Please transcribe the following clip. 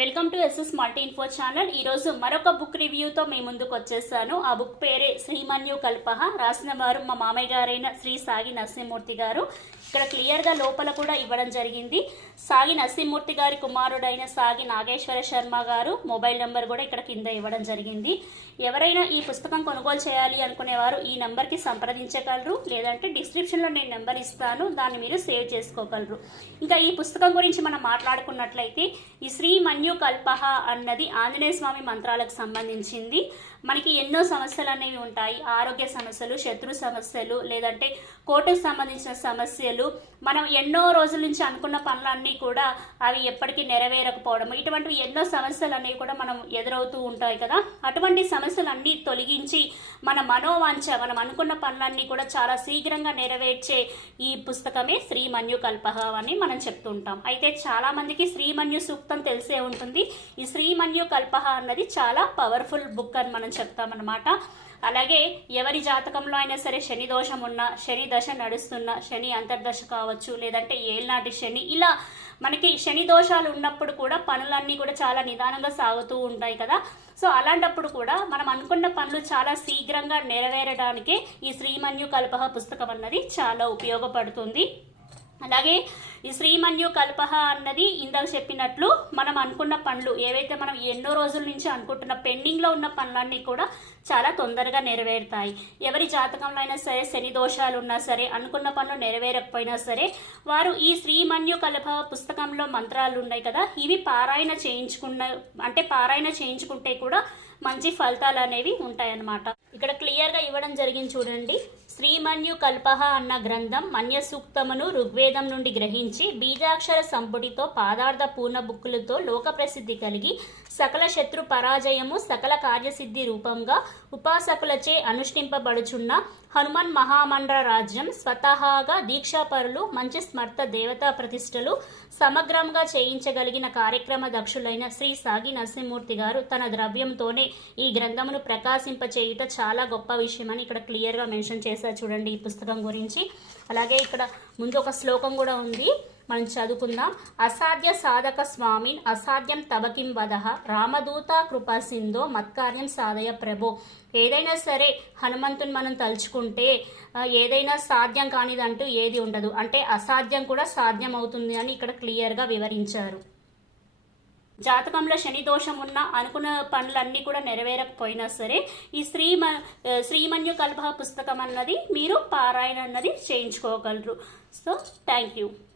Welcome to SS multi info channel. ఈరోజు మరొక book రివ్యూతో మీ ముందుకు వచ్చేసాను. ఆ బుక్ పేరే శ్రీమన్యు కల్పహ. రాసిన వారు మా మామయ్య గారైన శ్రీ సాగి నరసింహమూర్తి గారు. ఇక్కడ క్లియర్గా లోపల కూడా ఇవ్వడం జరిగింది. సాగి నరసింహమూర్తి గారి కుమారుడైన సాగి నాగేశ్వర శర్మ గారు మొబైల్ నెంబర్ కూడా ఇక్కడ కింద ఇవ్వడం జరిగింది. ఎవరైనా ఈ పుస్తకం కొనుగోలు చేయాలి అనుకునేవారు ఈ నెంబర్కి సంప్రదించగలరు. లేదంటే డిస్క్రిప్షన్లో నేను నెంబర్ ఇస్తాను. దాన్ని మీరు సేవ్ చేసుకోగలరు. ఇంకా ఈ పుస్తకం గురించి మనం మాట్లాడుకున్నట్లయితే ఈ శ్రీ మన్యు కల్పహ అన్నది ఆంజనేయ స్వామి మంత్రాలకు సంబంధించింది. మనకి ఎన్నో సమస్యలు అనేవి ఉంటాయి. ఆరోగ్య సమస్యలు శత్రు సమస్యలు లేదంటే కోర్టుకు సంబంధించిన సమస్యలు. మనం ఎన్నో రోజుల నుంచి అనుకున్న పనులన్నీ కూడా అవి ఎప్పటికీ నెరవేరకపోవడం ఇటువంటి ఎన్నో సమస్యలు అనేవి కూడా మనం ఎదురవుతూ ఉంటాయి కదా. అటువంటి సమస్యలన్నీ తొలగించి మన మనోవాంఛ మనం అనుకున్న పనులన్నీ కూడా చాలా శీఘ్రంగా నెరవేర్చే ఈ పుస్తకమే శ్రీమన్యు కల్పహ అని మనం చెప్తుంటాం. అయితే చాలామందికి శ్రీమన్యు సూక్తం తెలిసే ఉంటుంది. ఈ శ్రీమన్యు కల్పహ అన్నది చాలా పవర్ఫుల్ బుక్ అని మనం చెప్తామన్నమాట. అలాగే ఎవరి జాతకంలో అయినా సరే శని దోషం ఉన్నా శని దశ నడుస్తున్న శని అంతర్దశ కావచ్చు లేదంటే ఏళ్ళనాటి శని ఇలా మనకి శని దోషాలు ఉన్నప్పుడు కూడా పనులన్నీ కూడా చాలా నిదానంగా సాగుతూ ఉంటాయి కదా. సో అలాంటప్పుడు కూడా మనం అనుకున్న పనులు చాలా శీఘ్రంగా నెరవేరడానికే ఈ శ్రీమన్యు కల్పహ పుస్తకం అన్నది చాలా ఉపయోగపడుతుంది. అలాగే ఈ శ్రీమన్యు కల్పహ అన్నది ఇందాక చెప్పినట్లు మనం అనుకున్న పనులు ఏవైతే మనం ఎన్నో రోజుల నుంచి అనుకుంటున్న పెండింగ్లో ఉన్న పనులన్నీ కూడా చాలా తొందరగా నెరవేరుతాయి. ఎవరి జాతకంలో అయినా సరే శని దోషాలు ఉన్నా సరే అనుకున్న పనులు నెరవేరకపోయినా సరే వారు ఈ శ్రీమన్యు కల్పహ పుస్తకంలో మంత్రాలు ఉన్నాయి కదా ఇవి పారాయణ చేయించుకున్న అంటే పారాయణ చేయించుకుంటే కూడా మంచి ఫలితాలు అనేవి ఉంటాయన్నమాట. ఇక్కడ క్లియర్గా ఇవ్వడం జరిగింది చూడండి. శ్రీమన్యు కల్పహ అన్న గ్రంథం మన్యసూక్తమును ఋగ్వేదం నుండి గ్రహించి బీజాక్షర సంపుటితో పాదార్థ పూర్ణ బుక్కులతో లోక ప్రసిద్ధి కలిగి సకల శత్రు పరాజయము సకల కార్యసిద్ధి రూపంగా ఉపాసకులచే అనుష్ఠింపబడుచున్న హనుమన్ మహామండ్ర రాజ్యం స్వతహాగా దీక్షాపరులు మంచి స్మర్త దేవతా ప్రతిష్టలు సమగ్రంగా చేయించగలిగిన కార్యక్రమ దక్షులైన శ్రీ సాగి నరసింహమూర్తి గారు తన ద్రవ్యంతోనే ఈ గ్రంథమును ప్రకాశింపచేయుట చాలా గొప్ప విషయమని ఇక్కడ క్లియర్గా మెన్షన్ చేశారు. చూడండి ఈ పుస్తకం గురించి. అలాగే ఇక్కడ ముందు ఒక శ్లోకం కూడా ఉంది. మనం చదువుకుందాం. అసాధ్య సాధక స్వామిన్ అసాధ్యం తబకిం వదహ రామదూత కృపా సింధో మత్కార్యం సాధయ ప్రభో. ఏదైనా సరే హనుమంతుని మనం తలుచుకుంటే ఏదైనా సాధ్యం కానిదంటూ ఏది ఉండదు. అంటే అసాధ్యం కూడా సాధ్యం అవుతుంది అని ఇక్కడ క్లియర్గా వివరించారు. జాతకంలో శని దోషం ఉన్న అనుకున్న పనులన్నీ కూడా నెరవేరకపోయినా సరే ఈ శ్రీమ శ్రీమన్యు కల్ప పుస్తకం అన్నది మీరు పారాయణ అన్నది చేయించుకోగలరు. So thank you